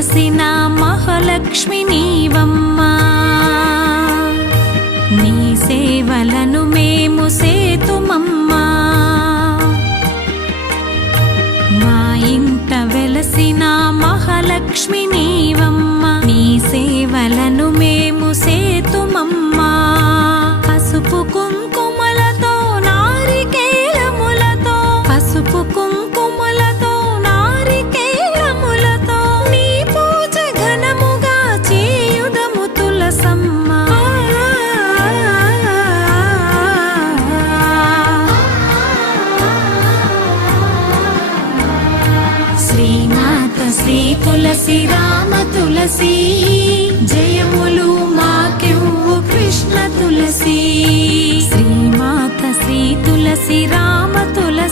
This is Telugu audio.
వెలసిన మహాలక్ష్మి నీవమ్మా, నీ సేవలను మేము సేతుమమ్మా. మా ఇంట వెలసిన మహాలక్ష్మి నీవమ్మా, నీ సేవలను మేము సేతుమమ్మా. పసుపు కుంకుమలతో నారికేలములతో, పసుపు కుంకుమలతో నారికేలములతో నీ పూజ ఘనముగా చేయుదము తులసమ్మా. శ్రీమాత శ్రీ తులసి రామ తులసి, జయములు మాకెవ్వు కృష్ణ తులసి. శ్రీమాత శ్రీ తులసి రామ తులసి.